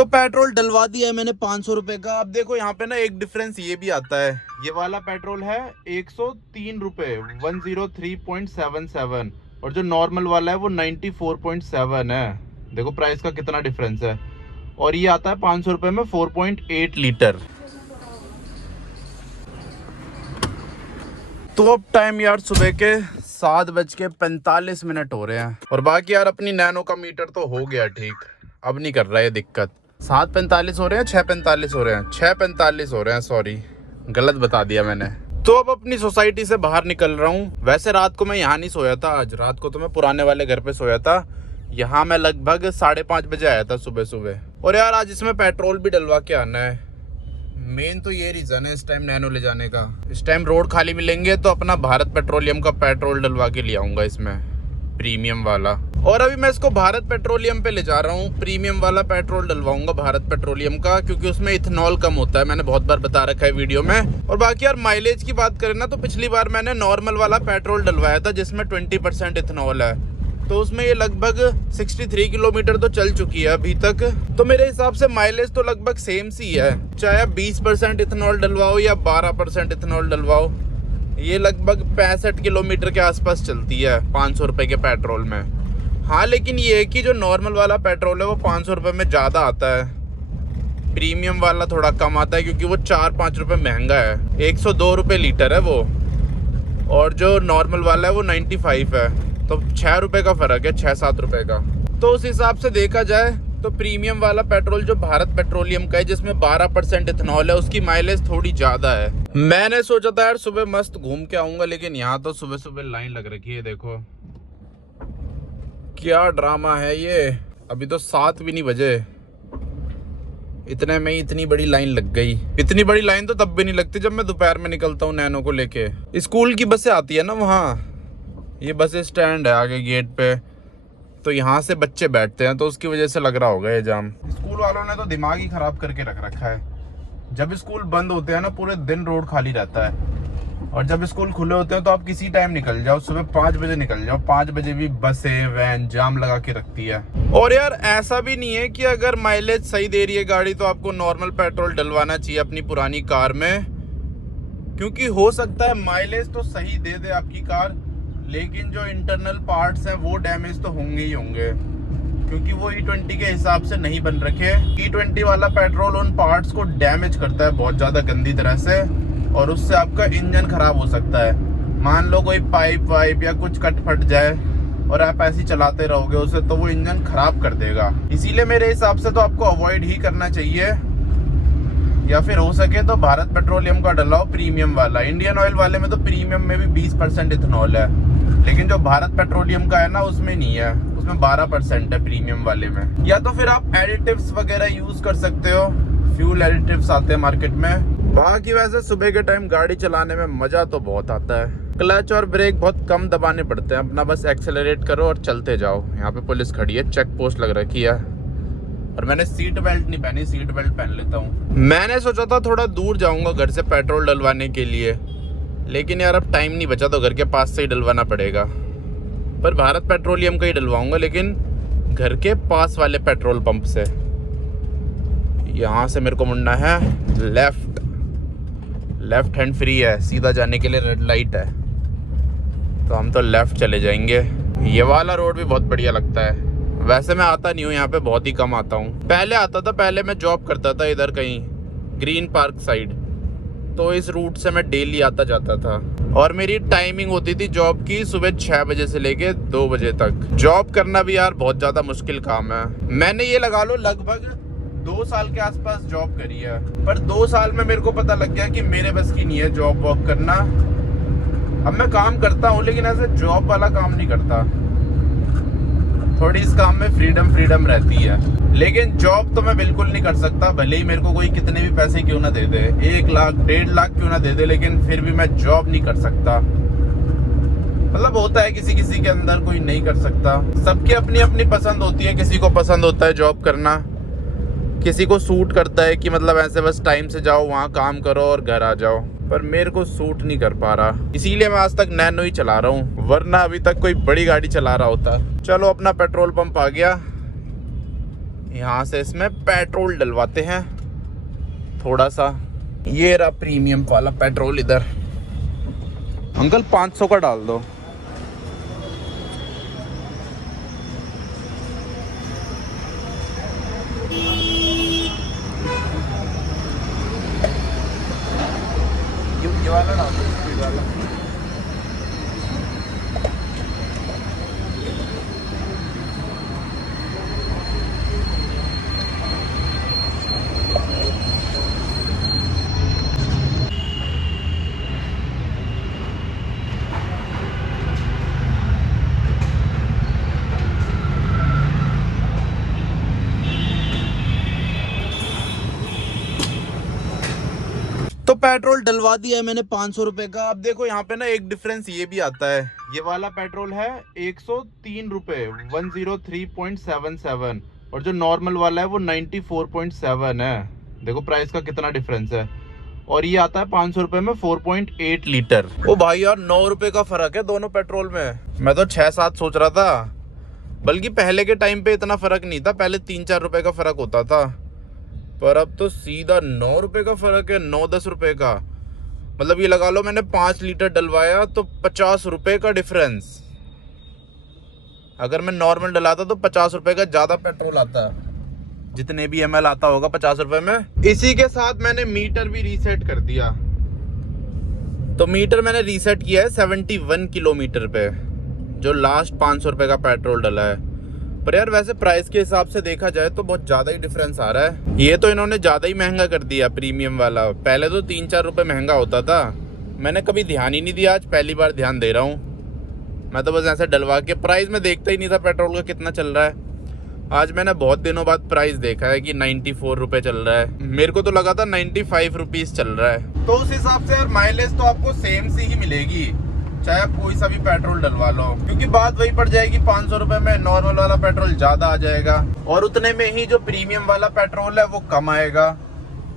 तो पेट्रोल डलवा दिया है मैंने 500 रुपए का। अब देखो यहाँ पे ना एक डिफरेंस ये भी आता है, ये वाला पेट्रोल है 103 रुपए 103.77 और जो नॉर्मल वाला है वो 94.7 है। देखो प्राइस का कितना डिफरेंस है। और ये आता है 500 रुपए में 4.8 लीटर। तो अब टाइम यार सुबह के 7:45 हो रहे हैं और बाकी यार अपनी नैनो का मीटर तो हो गया ठीक, अब नहीं कर रहा है दिक्कत। 7:45 हो रहे हैं, 6:45 हो रहे हैं, 6:45 हो रहे हैं, सॉरी गलत बता दिया मैंने। तो अब अपनी सोसाइटी से बाहर निकल रहा हूँ। वैसे रात को मैं यहाँ नहीं सोया था, आज रात को तो मैं पुराने वाले घर पे सोया था। यहाँ मैं लगभग 5:30 बजे आया था सुबह सुबह। और यार आज इसमें पेट्रोल भी डलवा के आना है। मेन तो ये रीज़न है इस टाइम नैनो ले जाने का। इस टाइम रोड खाली मिलेंगे तो अपना भारत पेट्रोलियम का पेट्रोल डलवा के ले आऊँगा इसमें, प्रीमियम वाला। और अभी मैं इसको भारत पेट्रोलियम पे ले जा रहा हूँ, प्रीमियम वाला पेट्रोल डलवाऊंगा भारत पेट्रोलियम का, क्योंकि उसमें इथेनॉल कम होता है, मैंने बहुत बार बता रखा है वीडियो में। और बाकी यार माइलेज की बात करें ना तो पिछली बार मैंने नॉर्मल वाला पेट्रोल डलवाया था जिसमें 20% इथेनॉल है, तो उसमें ये लगभग 63 किलोमीटर तो चल चुकी है अभी तक। तो मेरे हिसाब से माइलेज तो लगभग सेम सी है, चाहे आप 20% इथेनॉल डलवाओ या 12% इथेनॉल डलवाओ, ये लगभग 65 किलोमीटर के आसपास चलती है 500 रुपये के पेट्रोल में। हाँ लेकिन ये है कि जो नॉर्मल वाला पेट्रोल है वो 500 रुपये में ज़्यादा आता है, प्रीमियम वाला थोड़ा कम आता है क्योंकि वो 4-5 रुपये महंगा है, 102 रुपये लीटर है वो, और जो नॉर्मल वाला है वो 95 है, तो 6 रुपये का फ़र्क है, 6-7 रुपये का। तो उस हिसाब से देखा जाए तो प्रीमियम वाला पेट्रोल जो भारत पेट्रोलियम का है जिसमें 12% इथेनॉल है उसकी माइलेज थोड़ी ज़्यादा है। मैंने सोचा था यार सुबह मस्त घूम के आऊँगा, लेकिन यहाँ तो सुबह सुबह लाइन लग रखी है। देखो क्या ड्रामा है ये, अभी तो 7 भी नहीं बजे, इतने में ही इतनी बड़ी लाइन लग गई। इतनी बड़ी लाइन तो तब भी नहीं लगती जब मैं दोपहर में निकलता हूँ नैनो को लेके। स्कूल की बसें आती है ना वहाँ, ये बस स्टैंड है आगे गेट पे, तो यहाँ से बच्चे बैठते हैं तो उसकी वजह से लग रहा होगा ये जाम। स्कूल वालों ने तो दिमाग ही खराब करके रख रखा है। जब स्कूल बंद होते हैं ना पूरे दिन रोड खाली रहता है, और जब स्कूल खुले होते हैं तो आप किसी टाइम निकल जाओ, सुबह 5 बजे निकल जाओ, 5 बजे भी बसें वैन जाम लगा के रखती है। और यार ऐसा भी नहीं है कि अगर माइलेज सही दे रही है गाड़ी तो आपको नॉर्मल पेट्रोल डलवाना चाहिए अपनी पुरानी कार में, क्योंकि हो सकता है माइलेज तो सही दे दे आपकी कार, लेकिन जो इंटरनल पार्ट्स हैं वो डैमेज तो होंगे ही होंगे, क्योंकि वो E20 के हिसाब से नहीं बन रखे। E20 वाला पेट्रोल उन पार्ट्स को डैमेज करता है बहुत ज़्यादा गंदी तरह से, और उससे आपका इंजन खराब हो सकता है। मान लो कोई पाइप वाइप या कुछ कट फट जाए और आप ऐसे ही चलाते रहोगे उसे, तो वो इंजन खराब कर देगा। इसीलिए मेरे हिसाब से तो आपको अवॉइड ही करना चाहिए, या फिर हो सके तो भारत पेट्रोलियम का डलाओ प्रीमियम वाला। इंडियन ऑयल वाले में तो प्रीमियम में भी 20% इथेनॉल है, लेकिन जो भारत पेट्रोलियम का है ना उसमें नहीं है, उसमें 12% है प्रीमियम वाले में। या तो फिर आप एडिटिव्स वगैरह यूज कर सकते हो, फ्यूल एडिटिव्स आते हैं मार्केट में। बाकी वैसे सुबह के टाइम गाड़ी चलाने में मजा तो बहुत आता है, क्लच और ब्रेक बहुत कम दबाने पड़ते हैं, अपना बस एक्सेलरेट करो और चलते जाओ। यहाँ पे पुलिस खड़ी है, चेक पोस्ट लग रखी है, और मैंने सीट बेल्ट नहीं पहनी, सीट बेल्ट पहन लेता हूँ। मैंने सोचा था थोड़ा दूर जाऊंगा घर से पेट्रोल डलवाने के लिए, लेकिन यार अब टाइम नहीं बचा तो घर के पास से ही डलवाना पड़ेगा। पर भारत पेट्रोलियम का ही डलवाऊंगा, लेकिन घर के पास वाले पेट्रोल पंप से। यहाँ से मेरे को मुड़ना है लेफ्ट हैंड फ्री है, सीधा जाने के लिए रेड लाइट है, तो हम तो लेफ्ट चले जाएंगे। ये वाला रोड भी बहुत बढ़िया लगता है। वैसे मैं आता नहीं हूँ यहाँ पे, बहुत ही कम आता हूँ। पहले आता था, पहले मैं जॉब करता था इधर कहीं ग्रीन पार्क साइड, तो इस रूट से मैं डेली आता जाता था, और मेरी टाइमिंग होती थी जॉब की सुबह 6 बजे से लेके 2 बजे तक। जॉब करना भी यार बहुत ज़्यादा मुश्किल काम है। मैंने ये लगा लो लगभग 2 साल के आसपास जॉब करी है, पर 2 साल में मेरे को पता लग गया कि मेरे बस की नहीं है जॉब वॉक करना। अब मैं काम करता हूँ लेकिन ऐसे जॉब वाला काम नहीं करता, थोड़ी इस काम में फ्रीडम रहती है, लेकिन जॉब तो मैं बिल्कुल नहीं कर सकता, भले ही मेरे को कोई कितने भी पैसे क्यों ना दे दे, 1 लाख 1.5 लाख क्यों ना दे दे, लेकिन फिर भी मैं जॉब नहीं कर सकता। मतलब होता है किसी किसी के अंदर, कोई नहीं कर सकता। सबकी अपनी अपनी पसंद होती है, किसी को पसंद होता है जॉब करना, किसी को सूट करता है कि मतलब ऐसे बस टाइम से जाओ वहाँ काम करो और घर आ जाओ, पर मेरे को सूट नहीं कर पा रहा, इसीलिए मैं आज तक नैनो ही चला रहा हूँ, वरना अभी तक कोई बड़ी गाड़ी चला रहा होता। चलो अपना पेट्रोल पंप आ गया, यहाँ से इसमें पेट्रोल डलवाते हैं थोड़ा सा। ये रहा प्रीमियम वाला पेट्रोल इधर। अंकल 500 का डाल दो। ये वाला डाल दो, स्पीड वाला। तो पेट्रोल डलवा दिया है मैंने 500 रुपए का। अब देखो यहाँ पे ना एक डिफरेंस ये भी आता है। ये वाला पेट्रोल है 103 रुपए 103.77 और जो नॉर्मल वाला है वो 94.7 है। देखो प्राइस का कितना डिफरेंस है। और ये आता है 500 रुपए में 4.8 लीटर। ओ भाई यार 9 रुपए का फर्क है दोनों पेट्रोल में। मैं तो 6-7 सोच रहा था, बल्कि पहले के टाइम पे इतना फर्क नहीं था। पहले 3-4 रुपए का फर्क होता था, पर अब तो सीधा 9 रुपए का फर्क है, 9-10 रुपए का। मतलब ये लगा लो मैंने 5 लीटर डलवाया तो 50 रुपए का डिफरेंस। अगर मैं नॉर्मल डलाता तो 50 रुपए का ज्यादा पेट्रोल आता, जितने भी ml आता होगा 50 रुपए में। इसी के साथ मैंने मीटर भी रीसेट कर दिया। तो मीटर मैंने रीसेट किया है 71 किलोमीटर पे, जो लास्ट 500 रुपए का पेट्रोल डला है। पर यार वैसे प्राइस के हिसाब से देखा जाए तो बहुत ज़्यादा ही डिफरेंस आ रहा है। ये तो इन्होंने ज़्यादा ही महंगा कर दिया प्रीमियम वाला। पहले तो 3-4 रुपए महंगा होता था, मैंने कभी ध्यान ही नहीं दिया। आज पहली बार ध्यान दे रहा हूँ। मैं तो बस ऐसे डलवा के प्राइस में देखता ही नहीं था पेट्रोल का कितना चल रहा है। आज मैंने बहुत दिनों बाद प्राइस देखा है कि 94 रुपये चल रहा है। मेरे को तो लगा था 95 रुपीज़ चल रहा है। तो उस हिसाब से यार माइलेज तो आपको सेम सी ही मिलेगी, चाहे आप कोई सा भी पेट्रोल डलवा लो, क्योंकि बात वही पड़ जाएगी। 500 रुपए में नॉर्मल वाला पेट्रोल ज्यादा आ जाएगा और उतने में ही जो प्रीमियम वाला पेट्रोल है वो कम आएगा,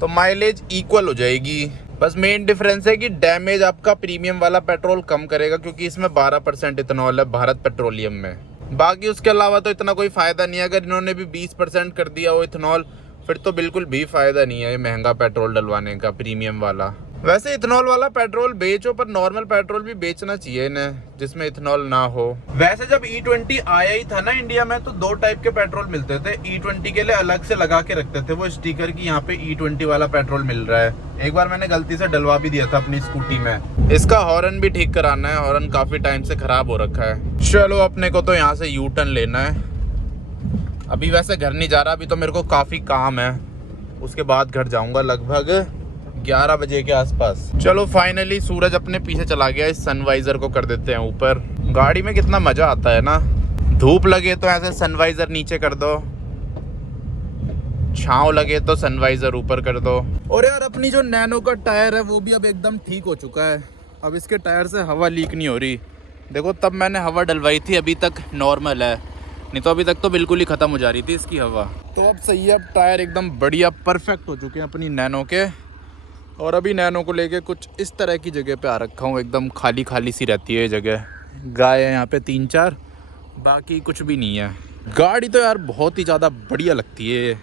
तो माइलेज इक्वल हो जाएगी। बस मेन डिफरेंस है कि डैमेज आपका प्रीमियम वाला पेट्रोल कम करेगा, क्योंकि इसमें 12% इथेनॉल है भारत पेट्रोलियम में। बाकी उसके अलावा तो इतना कोई फायदा नहीं है। अगर इन्होंने भी 20% कर दिया वो इथेनॉल, फिर तो बिल्कुल भी फायदा नहीं है ये महंगा पेट्रोल डलवाने का प्रीमियम वाला। वैसे इथेनॉल वाला पेट्रोल बेचो, पर नॉर्मल पेट्रोल भी बेचना चाहिए इन्हें जिसमें इथेनॉल ना हो। वैसे जब E20 आया ही था ना इंडिया में, तो 2 टाइप के पेट्रोल मिलते थे। E20 के लिए अलग से लगा के रखते थे वो स्टिकर की यहाँ पे E20 वाला पेट्रोल मिल रहा है। एक बार मैंने गलती से डलवा भी दिया था अपनी स्कूटी में। इसका हॉर्न भी ठीक कराना है, हॉर्न काफी टाइम से खराब हो रखा है। चलो अपने को तो यहाँ से यू टर्न लेना है। अभी वैसे घर नहीं जा रहा, अभी तो मेरे को काफी काम है, उसके बाद घर जाऊंगा लगभग 11 बजे के आसपास। चलो फाइनली सूरज अपने पीछे चला गया। इस सनवाइजर को कर देते हैं ऊपर। गाड़ी में कितना मजा आता है ना, धूप लगे तो ऐसे सनवाइजर नीचे कर दो, छांव लगे तो सनवाइजर ऊपर कर दो। और यार अपनी जो नैनो का टायर है वो भी अब एकदम ठीक हो चुका है। अब इसके टायर से हवा लीक नहीं हो रही। देखो तब मैंने हवा डलवाई थी, अभी तक नॉर्मल है, नहीं तो अभी तक तो बिल्कुल ही खत्म हो जा रही थी इसकी हवा। तो अब सही है, अब टायर एकदम बढ़िया परफेक्ट हो चुके हैं अपनी नैनो के। और अभी नैनो को लेके कुछ इस तरह की जगह पे आ रखा हूँ, एकदम खाली खाली सी रहती है ये जगह। गाय है यहाँ पे 3-4, बाकी कुछ भी नहीं है। गाड़ी तो यार बहुत ही ज़्यादा बढ़िया लगती है।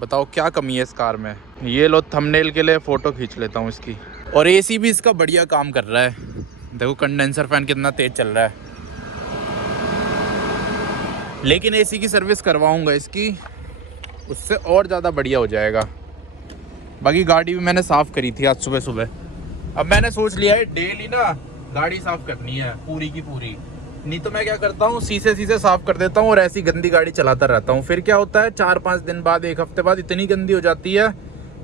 बताओ क्या कमी है इस कार में। ये लो थंबनेल के लिए फ़ोटो खींच लेता हूँ इसकी। और एसी भी इसका बढ़िया काम कर रहा है। देखो कंडेंसर फैन कितना तेज़ चल रहा है। लेकिन एसी की सर्विस करवाऊँगा इसकी, उससे और ज़्यादा बढ़िया हो जाएगा। बाकी गाड़ी भी मैंने साफ़ करी थी आज सुबह सुबह। अब मैंने सोच लिया है डेली ना गाड़ी साफ़ करनी है पूरी की पूरी। नहीं तो मैं क्या करता हूँ, शीशे साफ़ कर देता हूँ और ऐसी गंदी गाड़ी चलाता रहता हूँ। फिर क्या होता है 4-5 दिन बाद, 1 हफ्ते बाद इतनी गंदी हो जाती है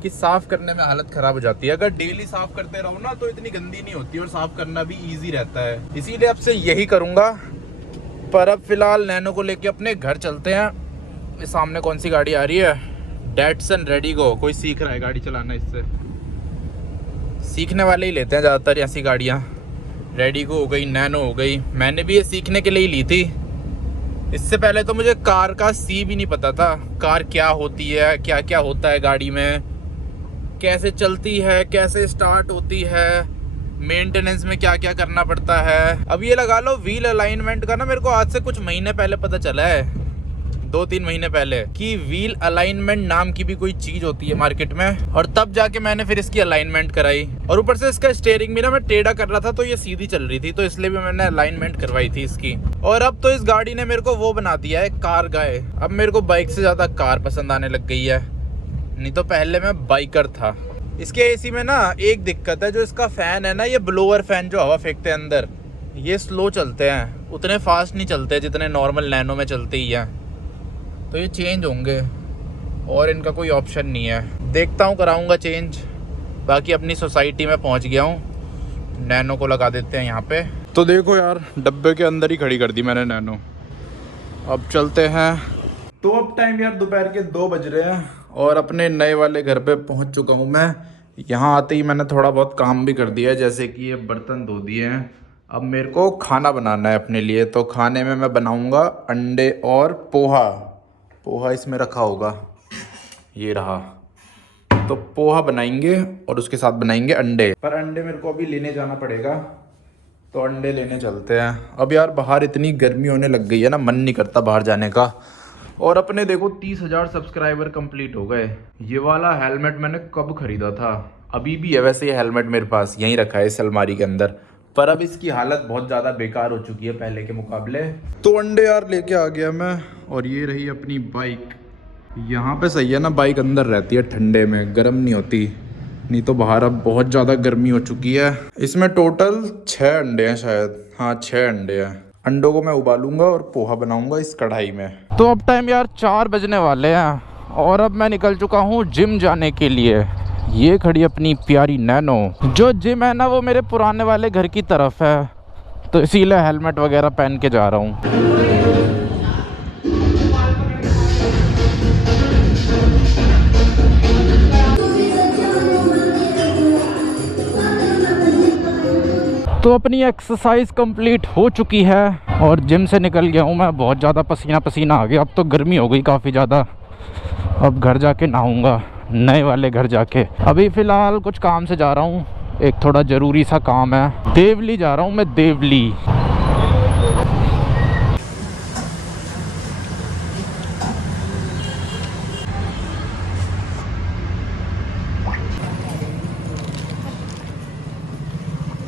कि साफ़ करने में हालत ख़राब हो जाती है। अगर डेली साफ़ करते रहो ना तो इतनी गंदी नहीं होती और साफ़ करना भी ईजी रहता है। इसीलिए अब से यही करूँगा। पर अब फ़िलहाल नैनो को लेके अपने घर चलते हैं। इस सामने कौन सी गाड़ी आ रही है, डैटसन रेडिगो। कोई सीख रहा है गाड़ी चलाना, इससे सीखने वाले ही लेते हैं ज़्यादातर ऐसी गाड़ियाँ। रेडिगो हो गई, नैनो हो गई। मैंने भी ये सीखने के लिए ही ली थी। इससे पहले तो मुझे कार का सी भी नहीं पता था। कार क्या होती है, क्या क्या होता है गाड़ी में, कैसे चलती है, कैसे स्टार्ट होती है, मेंटेनेंस में क्या क्या करना पड़ता है। अब ये लगा लो व्हील अलाइनमेंट का ना मेरे को आज से कुछ महीने पहले पता चला है। 2-3 महीने पहले कि व्हील अलाइनमेंट नाम की भी कोई चीज होती है मार्केट में, और तब जाके मैंने फिर इसकी अलाइनमेंट कराई। और ऊपर से इसका स्टीयरिंग भी ना मैं टेढ़ा कर रहा था तो ये सीधी चल रही थी, तो इसलिए भी मैंने अलाइनमेंट करवाई थी इसकी। और अब तो इस गाड़ी ने मेरे को वो बना दिया है, कार गाय। अब मेरे को बाइक से ज्यादा कार पसंद आने लग गई है, नहीं तो पहले मैं बाइकर था। इसके एसी में ना एक दिक्कत है, जो इसका फैन है ना, ये ब्लोअर फैन जो हवा फेंकते हैं अंदर, ये स्लो चलते हैं, उतने फास्ट नहीं चलते जितने नॉर्मल नैनो में चलते ही हैं। तो ये चेंज होंगे और इनका कोई ऑप्शन नहीं है, देखता हूँ कराऊंगा चेंज। बाकी अपनी सोसाइटी में पहुँच गया हूँ, नैनो को लगा देते हैं यहाँ पे। तो देखो यार, डब्बे के अंदर ही खड़ी कर दी मैंने नैनो। अब चलते हैं। तो अब टाइम यार दोपहर के 2 बज रहे हैं और अपने नए वाले घर पे पहुंच चुका हूं मैं। यहाँ आते ही मैंने थोड़ा बहुत काम भी कर दिया है, जैसे कि ये बर्तन धो दिए हैं। अब मेरे को खाना बनाना है अपने लिए, तो खाने में मैं बनाऊंगा अंडे और पोहा। पोहा इसमें रखा होगा, ये रहा। तो पोहा बनाएंगे और उसके साथ बनाएंगे अंडे, पर अंडे मेरे को अभी लेने जाना पड़ेगा, तो अंडे लेने चलते हैं। अब यार बाहर इतनी गर्मी होने लग गई है ना, मन नहीं करता बाहर जाने का। और अपने देखो 30,000 सब्सक्राइबर कंप्लीट हो गए। ये वाला हेलमेट मैंने कब खरीदा था, अभी भी है वैसे ये हेलमेट मेरे पास, यहीं रखा है इस अलमारी के अंदर, पर अब इसकी हालत बहुत ज़्यादा बेकार हो चुकी है पहले के मुकाबले। तो अंडे यार लेके आ गया मैं, और ये रही अपनी बाइक। यहाँ पे सही है ना, बाइक अंदर रहती है ठंडे में, गर्म नहीं होती, नहीं तो बाहर अब बहुत ज़्यादा गर्मी हो चुकी है। इसमें टोटल 6 अंडे हैं शायद, हाँ 6 अंडे हैं। अंडों को मैं उबालूंगा और पोहा बनाऊंगा इस कढ़ाई में। तो अब टाइम यार 4 बजने वाले हैं और अब मैं निकल चुका हूँ जिम जाने के लिए। ये खड़ी अपनी प्यारी नैनो। जो जिम है ना वो मेरे पुराने वाले घर की तरफ है, तो इसीलिए हेलमेट वगैरह पहन के जा रहा हूँ। तो अपनी एक्सरसाइज कंप्लीट हो चुकी है और जिम से निकल गया हूँ मैं, बहुत ज़्यादा पसीना पसीना आ गया। अब तो गर्मी हो गई काफ़ी ज़्यादा। अब घर जाके नहाऊंगा, नए वाले घर जाके। अभी फ़िलहाल कुछ काम से जा रहा हूँ, एक थोड़ा ज़रूरी सा काम है। देवली जा रहा हूँ मैं, देवली।